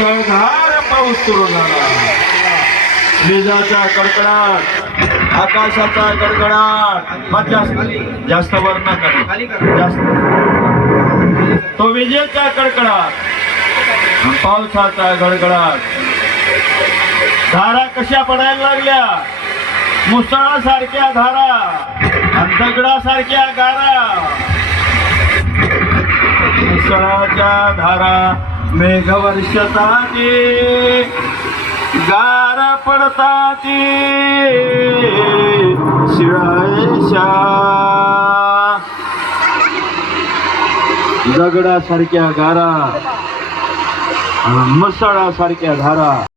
मुसळधार पाऊस सुरू झाला. विजाच्या कडकडाट, आकाशाचा गडगडाट. जास्त वर नका, जास्त. तो विजेचा कडकडाट, पावसाचा गडगडाट. धारा कशा पडायला लागल्या, मुसळासारख्या धारा आणि दगडासारख्या गारा. मुसळाच्या धारा मेघवर्षताची, गारा पडताची शिळायशा. दगडासारख्या गारा, मुसळासारख्या धारा.